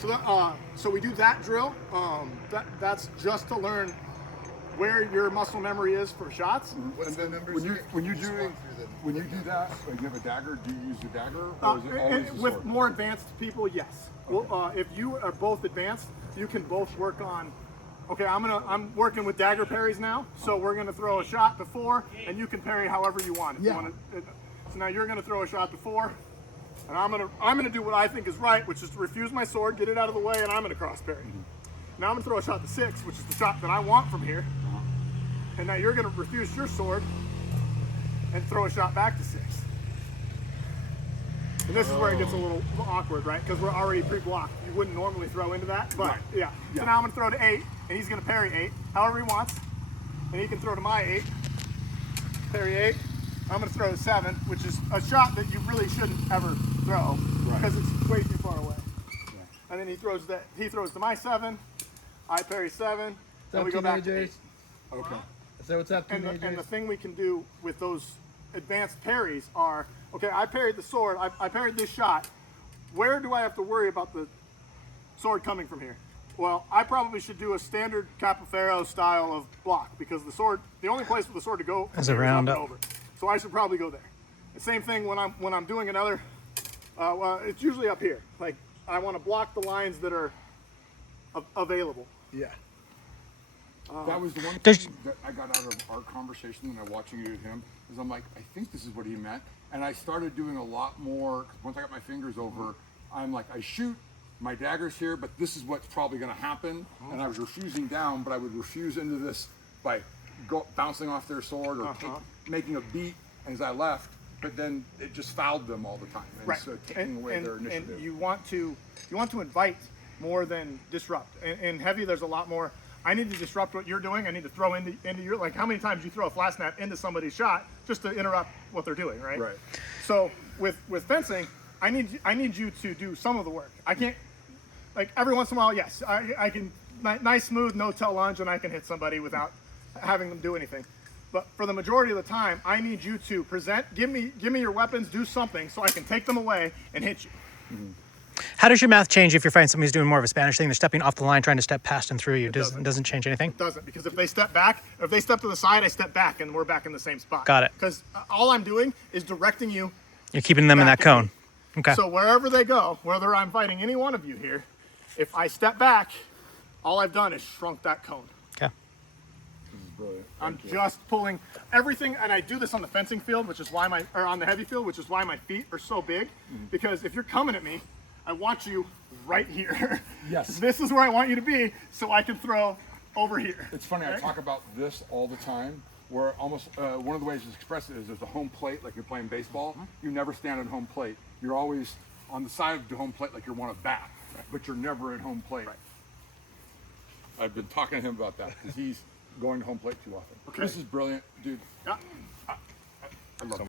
So we do that drill. That's just to learn where your muscle memory is for shots. What's the numbers? When you do that, like you have a dagger, do you use the dagger or is it always the With sword? more advanced people, yes. Okay. Well, if you are both advanced, you can both work on. Okay, I'm working with dagger parries now, so we're gonna throw a shot before, and you can parry however you want. If you want to, so now you're gonna throw a shot before, and I'm gonna do what I think is right, which is to refuse my sword, get it out of the way, and I'm gonna cross parry. Now I'm gonna throw a shot to 6, which is the shot that I want from here, and now you're gonna refuse your sword and throw a shot back to 6. And this is where it gets a little awkward, right? Because we're already pre-blocked. You wouldn't normally throw into that, but yeah. So now I'm gonna throw to 8, and he's gonna parry 8, however he wants. And he can throw to my 8, parry 8. I'm gonna throw to 7, which is a shot that you really shouldn't ever throw because it's way too far away. Yeah. And then he throws to my 7, I parry 7, and we go back to 8. Okay. So what's up, teenagers? And the thing we can do with those advanced parries are, okay, I parried the sword, I parried this shot. Where do I have to worry about the sword coming from here? Well, I probably should do a standard Capoferro style of block because the only place for the sword to go is around up and over. So I should probably go there. The same thing when I'm doing another. Well, it's usually up here. Like I want to block the lines that are available. Yeah. That was the one thing that I got out of our conversation when I was watching you with him, is I'm like, I think this is what he meant. And I started doing a lot more, 'cause once I got my fingers over, I'm like, I shoot, my dagger's here, but this is what's probably gonna happen. And I was refusing down, but I would refuse into this by bouncing off their sword or making a beat as I left, but then it just fouled them all the time. And so taking away their initiative. And you want to invite more than disrupt. In heavy, there's a lot more. I need to disrupt what you're doing. I need to throw into your, like how many times you throw a flat snap into somebody's shot just to interrupt what they're doing, right? Right. So with fencing, I need you to do some of the work. I can't, like every once in a while, yes, I can, nice smooth no-tell lunge and I can hit somebody without having them do anything. But for the majority of the time, I need you to present, give me your weapons, do something so I can take them away and hit you. Mm-hmm. How does your math change if you find somebody who's doing more of a Spanish thing? They're stepping off the line, trying to step past and through you. It doesn't change anything? It doesn't, because if they step back, or if they step to the side, I step back, and we're back in the same spot. Got it. Because all I'm doing is directing you. You're keeping them in that cone. Okay. So wherever they go, whether I'm fighting any one of you here, if I step back, all I've done is shrunk that cone. Okay. Brilliant. I'm just pulling everything, and I do this on the fencing field, which is why on the heavy field, which is why my feet are so big. Because if you're coming at me, I want you right here. Yes. This is where I want you to be, so I can throw over here. It's funny, I talk about this all the time, where almost one of the ways to express it is there's a home plate, like you're playing baseball. You never stand on home plate. You're always on the side of the home plate like you want to bat, but you're never in home plate. Right. I've been talking to him about that because he's going to home plate too often. Okay. This is brilliant, dude. Yeah.